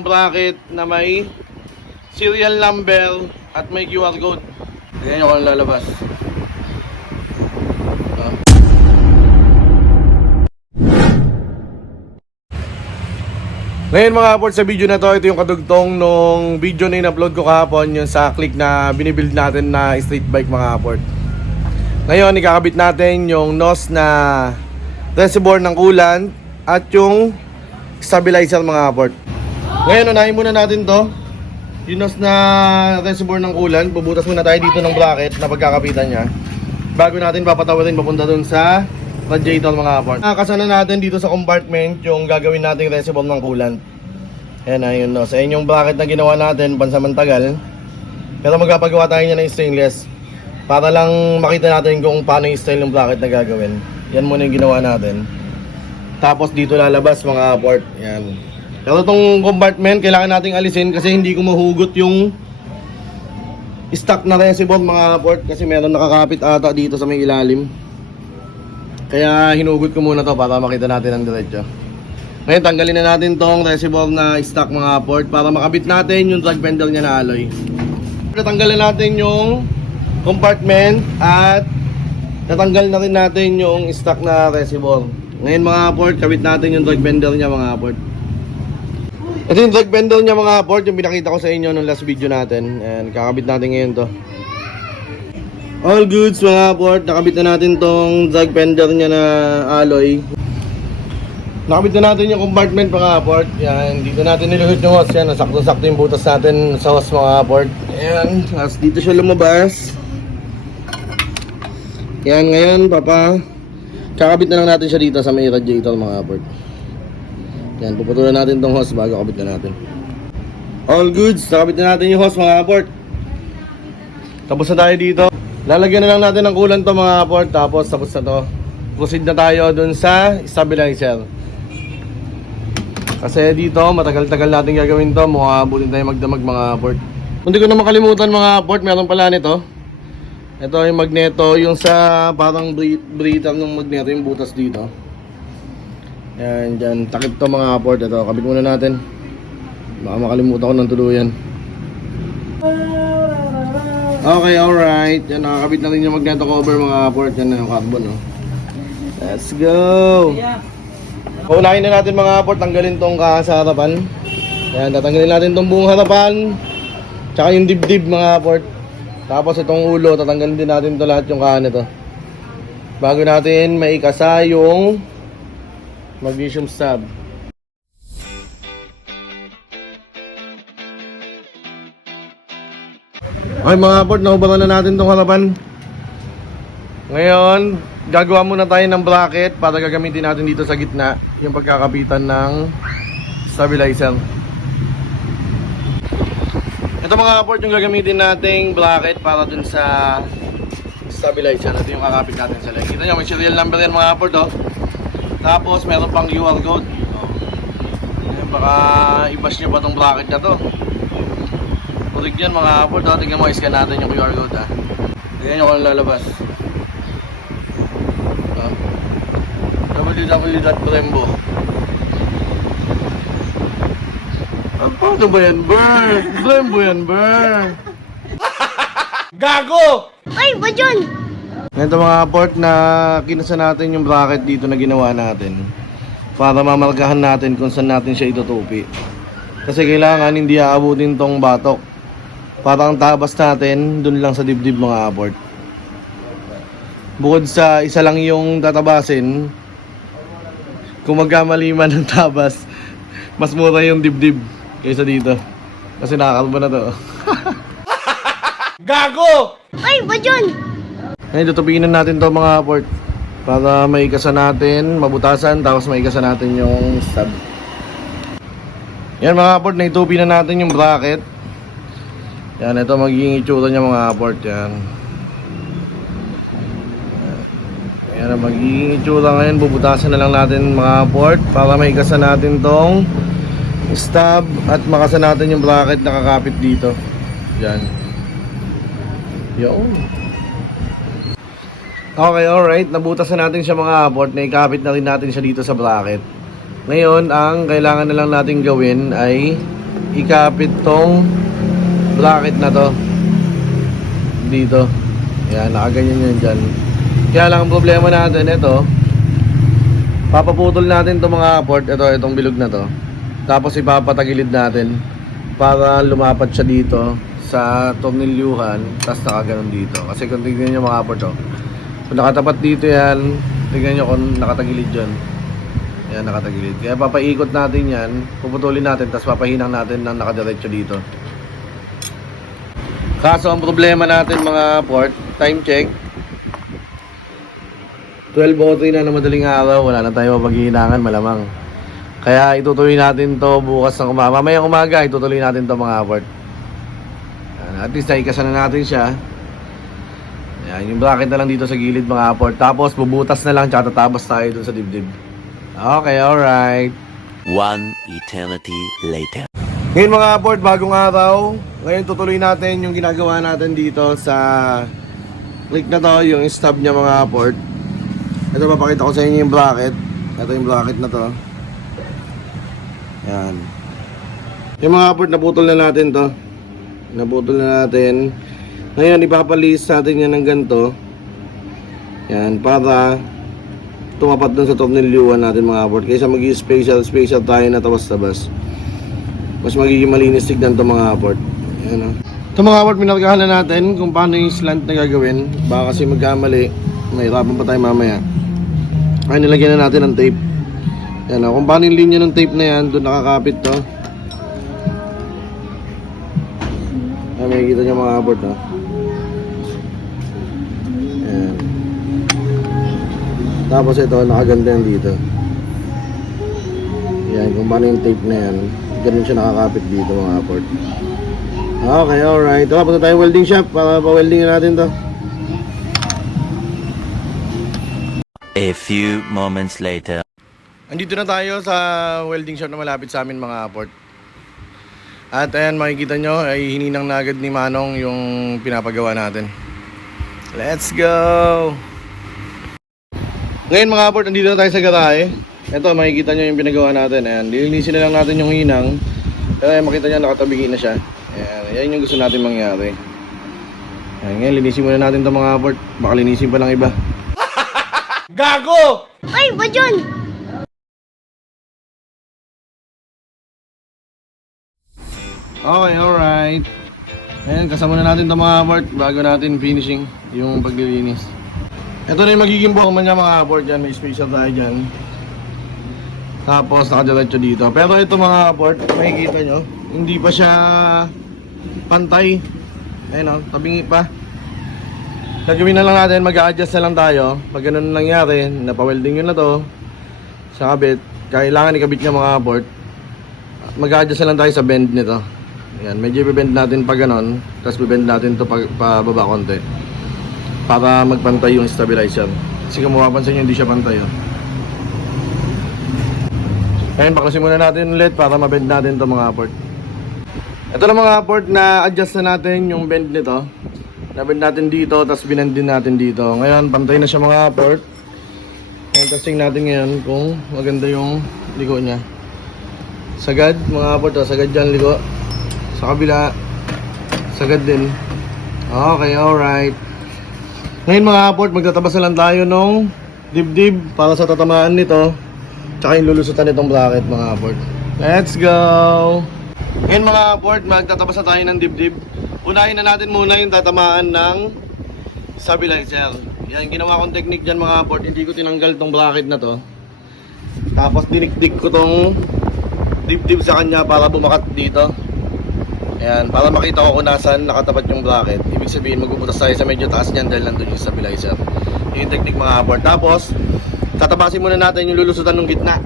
Bracket na may serial number at may QR code. Ayan yung kung lalabas. Ngayon mga kaport, sa video na to, ito yung kadugtong nung video na in-upload ko kahapon, yung sa click na binibuild natin na street bike mga kaport. Ngayon, ikakabit natin yung nose na reservoir ng coolant at yung stabilizer mga kaport. Ngayon, unahin muna natin to, yung nose na reservoir ng coolant. Bubutas muna tayo dito ng bracket na pagkakapitan nya bago natin papatawarin papunta dun sa radiator mga kaport. Kasana natin dito sa compartment yung gagawin nating reservoir ng coolant. Ayan na yun, no. Sa inyong bracket na ginawa natin pansamantagal, pero magpapagawa tayo niya ng stainless para lang makita natin kung paano yung style ng bracket na gagawin. Yan muna yung ginawa natin. Tapos dito lalabas mga kaport. Yan. Pero itong compartment kailangan nating alisin kasi hindi ko mahugot yung stock na reservoir mga kaport, kasi meron nakakapit ata dito sa may ilalim. Kaya hinugot ko muna to para makita natin ang diretso. Ngayon tanggalin na natin tong reservoir na stock mga kaport para makabit natin yung drag pendle nya na alloy. Natanggalin natin yung compartment at natanggal na rin natin yung stock na reservoir. Ngayon mga kaport, kabit natin yung drag pendle nya mga kaport. Ito yung drag pendle nya mga kaport, yung pinakita ko sa inyo nung last video natin. And kakabit natin ngayon to. All goods mga kaport, nakabit na natin tong drag pendle nya na alloy. Nakabit na natin yung compartment mga kaport. Yan, dito natin niluhit yung hose. Yan, nasakto-sakto yung butas natin sa hose mga kaport. Ayan, as dito siya lumabas. Yan, ngayon kakabit na lang natin siya dito sa may radiator mga kaport. Yan, puputulan natin tong hose bago kabit na natin. All goods, nakabit na natin yung hose mga kaport. Tapos na tayo dito. Lalagyan na lang natin ng coolant to mga kaport. Tapos tapos na to. Proceed na tayo dun sa stabilizer. Kasi dito matagal-tagal natin gagawin to. Mukha abutin tayo magdamag mga kaport. Hindi ko na makalimutan mga kaport, meron pala nito. Ito yung magneto, yung sa parang breather ng magneto, yung butas dito. Yan, dyan, takip to mga kaport. Ito, kabit muna natin. Baka makalimutan ko ng tuluyan. Okay, alright. Yan, nakakabit na rin yung magneto cover mga kaport. Yan na yung carbon, no? Let's go! Unahin na natin mga kaport, tanggalin tong sa harapan. Yan, tatanggalin natin tong buong harapan. Tsaka yung dibdib mga kaport. Tapos itong ulo, tatanggalin din natin to lahat yung nito. Bago natin maikasa yung magnesium stab. Okay mga kaport, nahubaran na natin itong harapan. Ngayon, gagawa muna tayo ng bracket para gagamitin natin dito sa gitna yung pagkakapitan ng stabilizer. Ito mga kaport, yung gagamitin nating bracket para dun sa stabilizer. Ito yung kakapit natin sa leg. Kita nyo, may serial number yan mga kaport, oh. Tapos meron pang QR code. Ayan, baka i-bash nyo pa tong bracket na to. Purig yan mga kaport, oh. Tingnan mo, iscan natin yung QR code, ha. Tingnan nyo kung lalabas. www.brembo. Paano ba yan, Ber? Brembo yan, Ber. Gago! Ay, ba dyan? Ito mga kaport, na kinasa natin yung bracket dito na ginawa natin para mamarkahan natin kung saan natin siya itutupi. Kasi kailangan hindi aabutin tong batok. Para ang tabas natin dun lang sa dibdib mga kaport. Bukod sa isa lang yung tatabasin, kung magkamali man ng tabas, mas mura yung dibdib kaysa dito. Kasi nakakalbo na to. Gago! Ay, ba dyan? Ngayon, tutupinan natin to mga kaport para maikasa natin, mabutasan, tapos maikasa natin yung stud. Yan mga kaport, naitupi na natin yung bracket. Yan, ito magiging itsura niya mga kaport. Yan. Yan ang magiging itsura ngayon. Bubutasan na lang natin mga kaport para maikasa natin tong stub at makasa natin yung bracket na kakapit dito. Yan. Yun. Okay, alright. Nabutas na natin siya mga kaport. Naikapit na rin natin siya dito sa bracket. Ngayon, ang kailangan na lang natin gawin ay ikapit tong bracket na to dito. Yan, nakaganyan yan dyan. Kaya lang ang problema natin, ito, papaputol natin itong mga port, itong bilog na to. Tapos ipapatagilid natin para lumapat siya dito sa tornilyuhan, tapos nakaganon dito. Kasi kung tignan nyo mga port, kung nakatapat dito yan, tignan nyo kung nakatagilid dyan. Yan, nakatagilid. Kaya papaikot natin yan, puputulin natin, tapos papahinang natin ng nakadiretso dito. Kaso ang problema natin mga port, time check 12:03 na madaling araw, wala na tayo mapaghihinangan malamang. Kaya itutuloy natin to bukas ng umaga. Mamayang umaga itutuloy natin to mga port. At least naikasan na natin siya. Yan, yung bracket na lang dito sa gilid mga port. Tapos bubutas na lang tsaka tatabas tayo dun sa dibdib. Okay, alright. One eternity later. Ngayon mga port, bagong araw. Ngayon tutuloy natin yung ginagawa natin dito sa click na to, yung stub niya mga port. Ito, papakita ko sa inyo yung bracket. Ito yung bracket na to. Yan. Yung mga port, naputol na natin to. Naputol na natin. Ngayon, ipapalis natin yan ng ganito. Yan, para tumapat dun sa tornilyuhan natin mga port. Kaysa mag-special tayo na tabas-tabas. Mas magiging malinis tignan to mga port. Yan o. Ito mga port, minargahan na natin kung paano yung slant na gagawin. Baka kasi magkamali. Mahirapan pa tayo mamaya. Ay, nilagyan na natin ng tape. Yan o. Kung paano yung linya ng tape na yan, doon nakakapit to. Ay, makikita nyo mga port o. Yan. Tapos ito, nakaganda yan dito. Yan, kung paano yung tape na yan, ganun siya nakakapit dito mga port. Okay, alright. Ito, punta tayo welding shop para pa-welding natin to. A few moments later. Andito na tayo sa welding shop na malapit sa amin mga port. At ayan, makikita nyo ay hininang na agad ni Manong yung pinapagawa natin. Let's go! Ngayon mga port, andito na tayo sa garahe. Ito, makikita nyo yung pinagawa natin. Ayan, lilinisin na lang natin yung hinang. Pero ayan, makita nyo nakatabigi na siya. Ayan, yan yung gusto natin mangyari. Ayan, ngayon linisin muna natin ito mga port. Baka linisin pa lang iba. Gago! Ay, ba dyan? Okay, alright. Ayan, kasama na natin ito mga port bago natin finishing yung paglilinis. Ito na yung magiging buhang niya mga port. Yan, may special tayo dyan. Tapos nakadiretso dito. Pero ito mga port, makikita nyo, hindi pa siya pantay. Ayun o, tabingi pa. Gagawin na lang natin, mag-a-adjust na lang tayo. Pag ganun nangyari, napawelding yun na to sa kabit, kailangan ikabit niya mga port. Mag-a-adjust na lang tayo sa bend nito. Ayan, medyo i-bend natin pa ganun, tapos i-bend natin to pababa konti para magpantay yung stabilizer. Kasi kung mapapansin nyo, hindi siya pantay oh. Ayan, baklasin muna natin ulit para mabend natin to mga port. Ito na mga port, na adjust na natin yung bend nito. Nabend natin dito, tapos binend din natin dito. Ngayon, pantay na siya mga port. Ngayon, testing natin ngayon kung maganda yung liko niya. Sagad, mga port, sagad dyan liko. Sa kabila, sagad din. Okay, alright. Ngayon mga port, magtatabas na lang tayo nung dibdib para sa tatamaan nito. Tsaka yung lulusutan nitong bracket mga port. Let's go! Ngayon mga port, magtatabas na tayo ng dibdib. Unahin na natin muna yung tatamaan ng stabilizer. Yan, ginawa kong technique dyan mga port. Hindi ko tinanggal tong bracket na to. Tapos dinikdik ko tong dibdib sa kanya para bumakat dito. Ayan, para makita ko kung nasan nakatapat yung bracket. Ibig sabihin, magbubutas tayo sa medyo taas niyan dahil nandun yung stabilizer. Yung technique mga port. Tapos, tatabasin muna natin yung lulusutan ng gitna.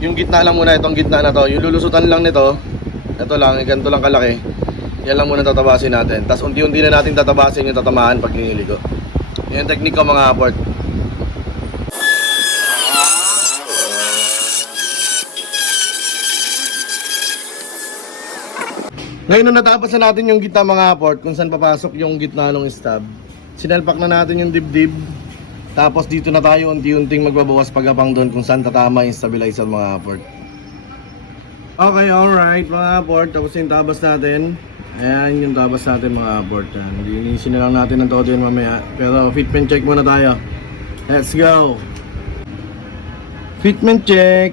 Yung gitna lang muna, itong gitna na to. Yung lulusutan lang nito, ito lang, ganito lang kalaki. Yan lang muna tatabasin natin. Tapos unti-unti na natin tatabasin yung tatamaan pag liniligo. Yan yung technique ko mga port. Ngayon na natapos na natin yung gitna mga port, kung saan papasok yung gitna ng stub. Sinalpak na natin yung dibdib. Tapos dito na tayo unti-unting magbabawas pagapang doon kung saan tatama yung stabilizer mga port. Okay, alright mga port. Tapos yung tabas natin. Ayan yung tabas natin mga port. Linisin na lang natin ng todo yun mamaya. Pero fitment check muna tayo. Let's go! Fitment check!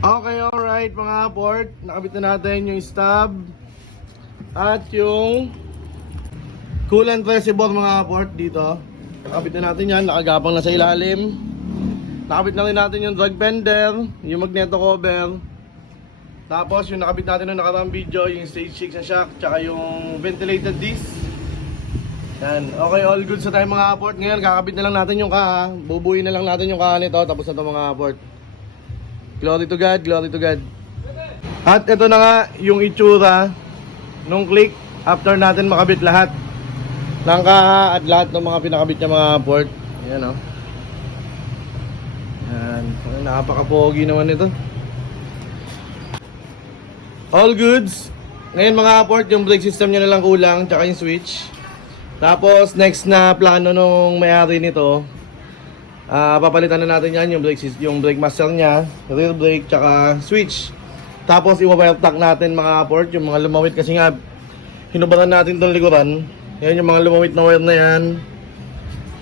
Okay, alright mga port. Nakabit na natin yung stub at yung coolant reservoir mga port dito. Nakabit na natin yan, nakagapang na sa ilalim. Nakabit na rin natin yung drag fender, yung magneto cover. Tapos yung nakabit natin ng nakaraang video, yung stage 6 na shock, tsaka yung ventilated disc. Yan, okay, all good sa tayo mga port. Ngayon kakabit na lang natin yung kaha. Bubuin na lang natin yung kaha nito, tapos na ito mga port. Glory to God, glory to God. At ito na nga yung itsura nung click after natin makabit lahat ng kaha at lahat ng mga pinakabit niya mga port. Ayan o. Ayan, napaka-pogi naman ito. All goods. Ngayon mga port, yung brake system niya na lang kulang, tsaka yung switch. Tapos next na plano nung may-ari nito, papalitan na natin yan yung brake master niya, rear brake, tsaka switch. Tapos i-wire tack natin mga port, yung mga lumawit kasi nga hinubaran natin itong likuran. Yan yung mga lumawit na wire na yan.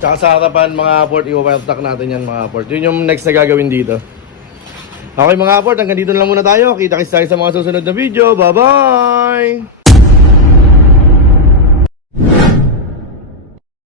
Tsaka sa harapan mga port, i-wire tack natin yan mga port. Yun yung next na gagawin dito. Okay mga port, hanggang dito na lang muna tayo. Kita-kits tayo sa mga susunod na video. Bye bye!